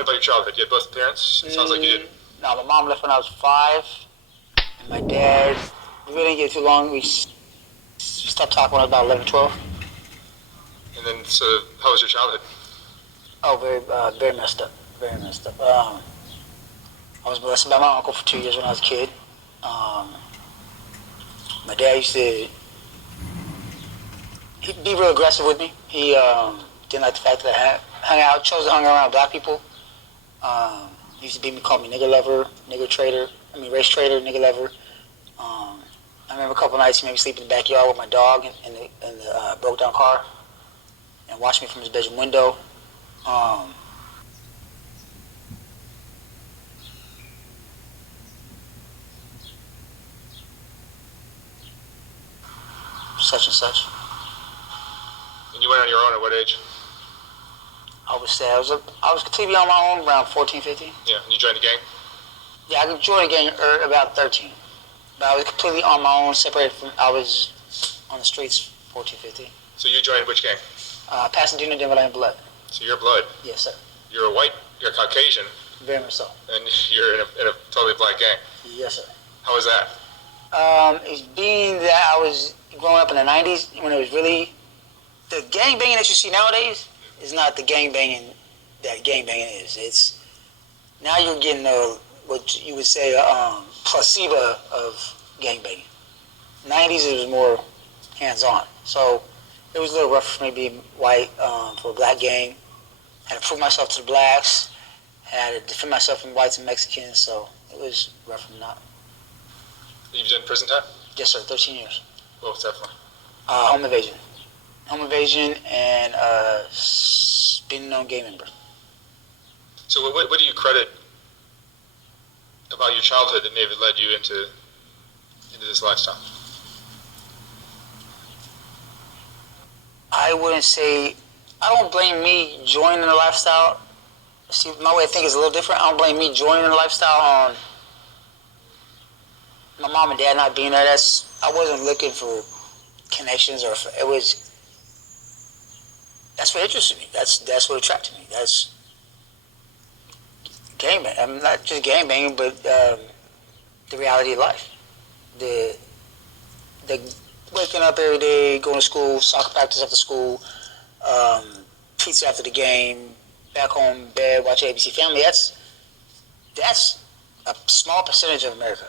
me about your childhood. You had both parents? It sounds like you did. No, my mom left when I was 5, and my dad, we didn't get too long. We stopped talking when I was about 11, 12. And then, so how was your childhood? Oh, very messed up. Very messed up. I was molested by my uncle for 2 years when I was a kid. My dad used to he'd be real aggressive with me. He didn't like the fact that chose to hang around black people. He used to beat me, call me nigger lover, race traitor, nigger lover. I remember a couple nights he made me sleep in the backyard with my dog in the broke down car and watched me from his bedroom window. Such and such. And you went on your own at what age? I would say I was completely on my own around 14, 15. Yeah, and you joined the gang? Yeah, I joined the gang about 13. But I was completely on my own, separated from, I was on the streets 14, 15. So you joined which gang? Pasadena, Denver, and Blood. So you're Blood? Yes, sir. You're white, you're Caucasian. Very much so. And you're in a totally black gang? Yes, sir. How was that? It's being that I was growing up in the 90s when it was really, the gang banging that you see nowadays is not the gang banging that gang banging is. It's, now you're getting what you would say a placebo of gang banging. 90s it was more hands-on. So it was a little rough for me being white for a black gang. Had to prove myself to the blacks. Had to defend myself from whites and Mexicans. So it was rough from that. You've done prison time? Yes, sir. 13 years. What was that for? Home invasion. Home invasion and being a known gay member. So what do you credit about your childhood that maybe led you into this lifestyle? I wouldn't say, I don't blame me joining the lifestyle. See, my way of thinking is a little different. I don't blame me joining the lifestyle on my mom and dad not being there. I wasn't looking for connections or it was, that's what interested me. That's what attracted me. That's gang banging. I'm not just gang banging, but the reality of life. The waking up every day, going to school, soccer practice after school, pizza after the game, back home, bed, watch ABC Family. That's a small percentage of America.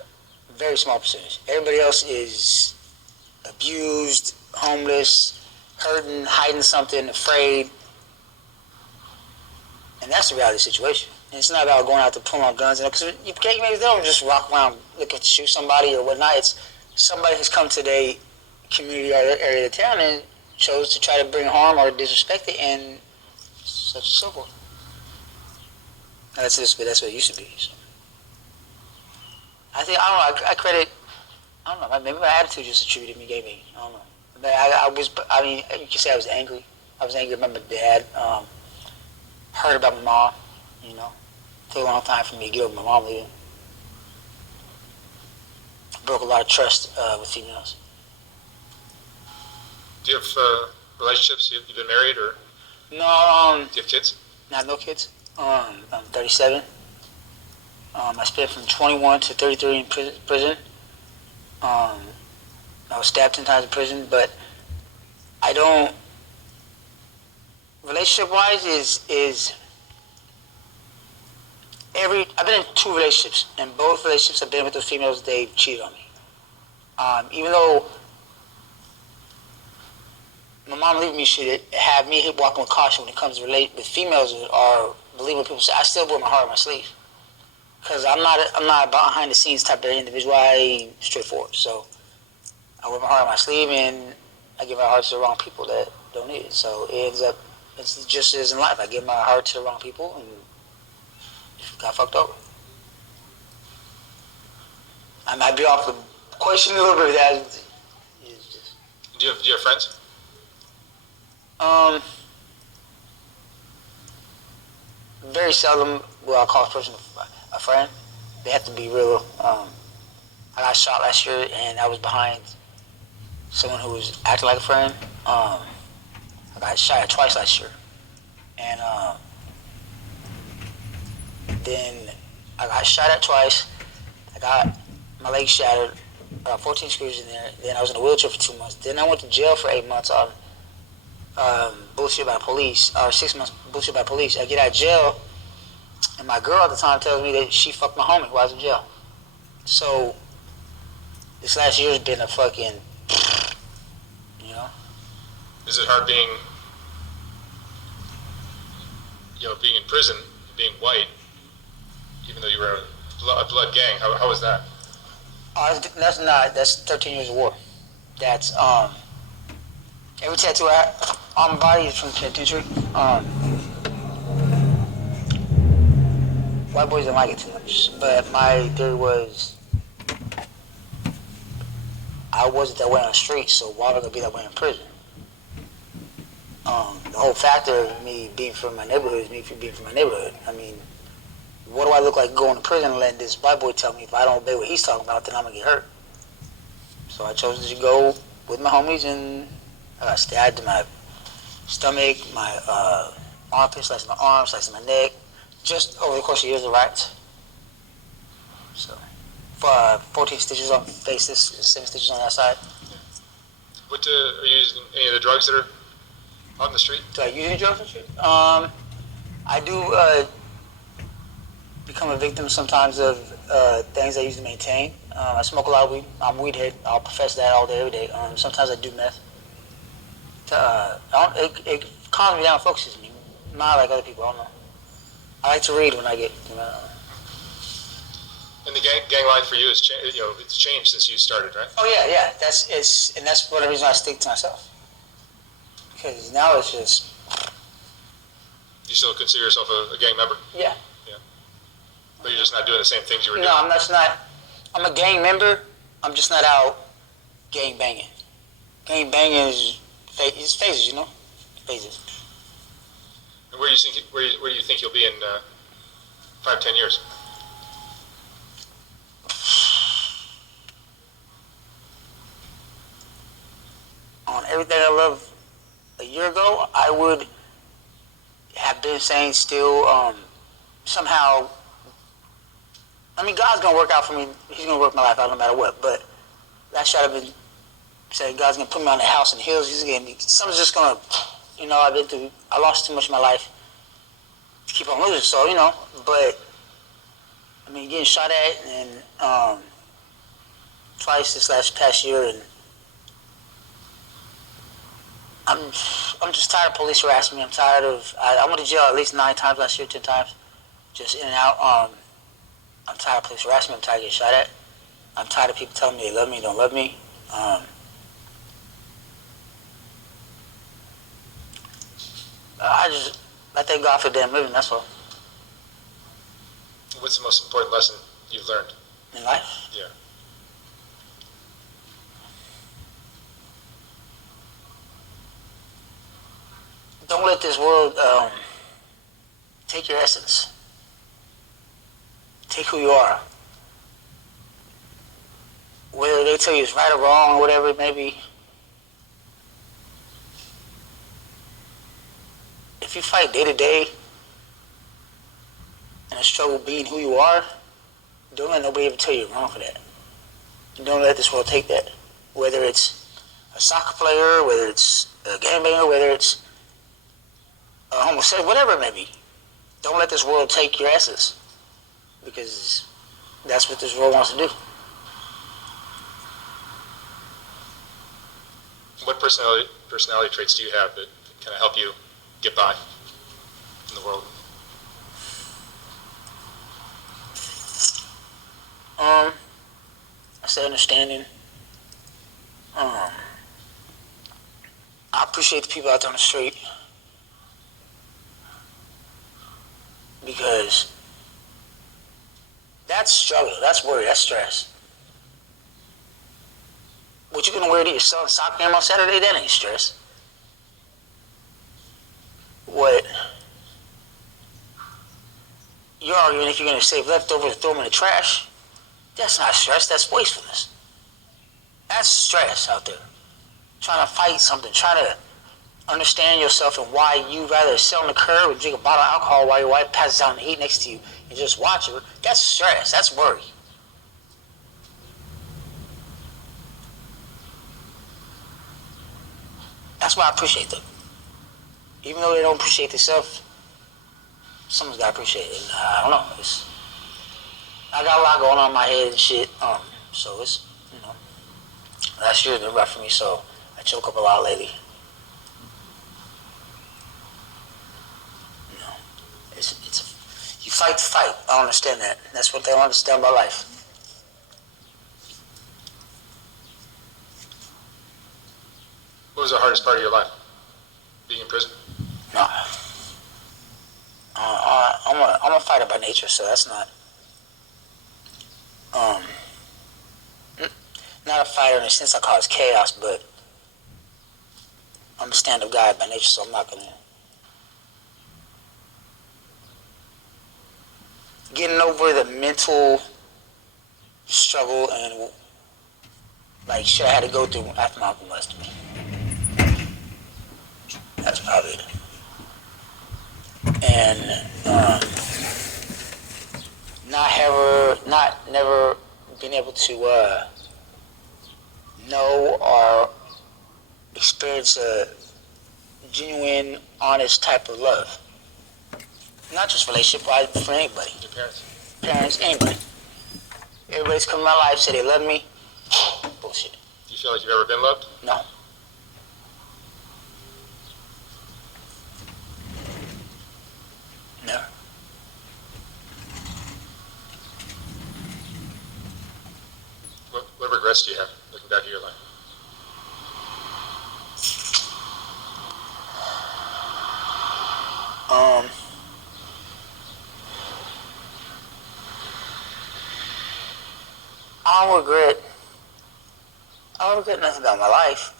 A very small percentage. Everybody else is abused, homeless, hurting, hiding something, afraid. And that's the reality situation. And it's not about going out to pull on guns. Because you can't, they don't just walk around looking to shoot somebody or whatnot. It's somebody has come to their community or their area of town and chose to try to bring harm or disrespect it and such and so forth. That's what it used to be. So. I think, I don't know, I don't know, maybe my attitude just attributed me, gave me, I don't know. I mean, you can say I was angry. I was angry about my dad. Heard about my mom, you know. It took a long time for me to get over my mom leaving. Broke a lot of trust with females. Do you have relationships? You've been married or? No. Do you have kids? No kids. I'm 37. I spent from 21 to 33 in prison. I was stabbed 10 times in prison, but I don't. Relationship-wise is I've been in 2 relationships, and both relationships I've been with the females, they've cheated on me. Even though my mom leaving me should have me walking with caution when it comes to relate with females or believe what people say, I still wear my heart on my sleeve. Because I'm not a behind the scenes type of individual. I straightforward. So I wear my heart on my sleeve and I give my heart to the wrong people that don't need it. So it ends up, it's just as in life. I give my heart to the wrong people and got fucked over. I might be off the question a little bit. Do you have friends? Very seldom will I call a person a friend. They have to be real. I got shot last year and I was behind someone who was acting like a friend. I got shot twice last year. And Then I got shot at twice. I got my leg shattered, 14 screws in there. Then I was in a wheelchair for 2 months. Then I went to jail for 8 months on bullshit by police, or 6 months bullshit by police. I get out of jail, and my girl at the time tells me that she fucked my homie while I was in jail. So this last year's been a fucking, you know. Is it hard being in prison, being white, even though you were a blood gang? How was that? That's 13 years of war. That's every tattoo I have on my body is from the penitentiary. White boys didn't like it too much, but my theory was I wasn't that way on the street, so why would I gonna be that way in prison? The whole factor of me being from my neighborhood is me being from my neighborhood. I mean, what do I look like going to prison and letting this white boy tell me if I don't obey what he's talking about, then I'm gonna get hurt? So I chose to go with my homies, and I got stabbed in my stomach, my armpit, sliced my arm, sliced my neck, just over the course of years of riots. So, 14 stitches on faces, 7 stitches on that side. What are you using? Any of the drugs that are on the street? Do I use any drugs on the street? I do become a victim sometimes of things I use to maintain. I smoke a lot of weed. I'm a weed head. I'll profess that all day, every day. Sometimes I do meth. It calms me down, focuses me. Not like other people. I don't know. I like to read when I get. And the gang life for you is it's changed since you started, right? Oh yeah. That's one of the reasons I stick to myself. Because now it's just. You still consider yourself a gang member? Yeah. Yeah. But you're just not doing the same things you were doing? No, I'm a gang member. I'm just not out gang banging. Gang banging is phases, you know? Phases. And where do you think you'll be in 5-10 years? On everything I love a year ago, I would have been saying still somehow, I mean, God's going to work out for me. He's going to work my life out no matter what. But that should have been saying God's going to put me on the house in the hills. Something's just going to, I lost too much of my life to keep on losing. So, but, I mean, getting shot at and twice this past year, and I'm just tired of police harassing me. I'm tired of, I went to jail at least 9 times last year, 10 times, just in and out. I'm tired of police harassing me. I'm tired of getting shot at. I'm tired of people telling me they love me, don't love me. I thank God for damn living, that's all. What's the most important lesson you've learned? In life? Yeah. Don't let this world take your essence. Take who you are. Whether they tell you it's right or wrong, or whatever it may be. If you fight day to day and a struggle being who you are, don't let nobody ever tell you you're wrong for that. Don't let this world take that. Whether it's a soccer player, whether it's a gangbanger, whether it's a homosexual, whatever it may be. Don't let this world take your essence, because that's what this world wants to do. What personality traits do you have that kind of help you get by in the world? I say understanding. I appreciate the people out there on the street, because that's struggle, that's worry, that's stress. What you gonna wear to your son's soccer game on Saturday, that ain't stress. What you're arguing if you're gonna save leftovers and throw them in the trash, that's not stress, that's wastefulness. That's stress out there. Trying to fight something, trying to understand yourself and why you rather sit on the curb and drink a bottle of alcohol while your wife passes out and eat next to you and just watch her, that's stress. That's worry. That's why I appreciate them. Even though they don't appreciate themselves, someone's got to appreciate it. And, I don't know. I got a lot going on in my head and shit. So it's, last year's been rough for me, so I choke up a lot lately. You fight the fight. I don't understand that. That's what they don't understand about life. What was the hardest part of your life? Being in prison? No. I'm a fighter by nature, so that's not. Not a fighter in the sense I cause chaos, but I'm a stand-up guy by nature, so I'm not gonna. Getting over the mental struggle and like shit I had to go through after my uncle molested me. That's probably it. And never being able to know or experience a genuine, honest type of love. Not just relationship-wise, but for anybody. Your parents? Parents, anybody. Everybody's come in my life, say they love me. Bullshit. Do you feel like you've ever been loved? No. Never. What regrets do you have looking back at your life? I don't regret nothing about my life.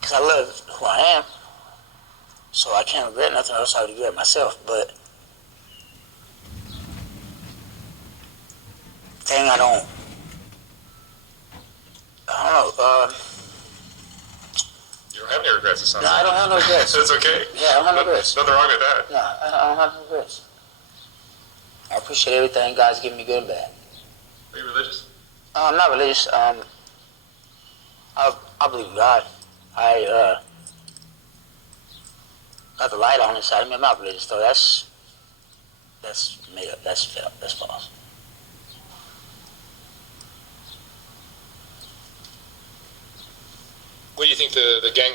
Because I love who I am. So I can't regret nothing else. I would regret myself. But thing I don't know. You don't have any regrets, it sounds No, like. I don't have no regrets. That's okay. Yeah, I don't have no regrets. Nothing wrong with that. No, I don't have no regrets. I appreciate everything God's given me, good and bad. Are you religious? I'm not religious. I believe in God. I got the light on inside of me. I'm not religious, though. That's made up. That's false. What do you think the gang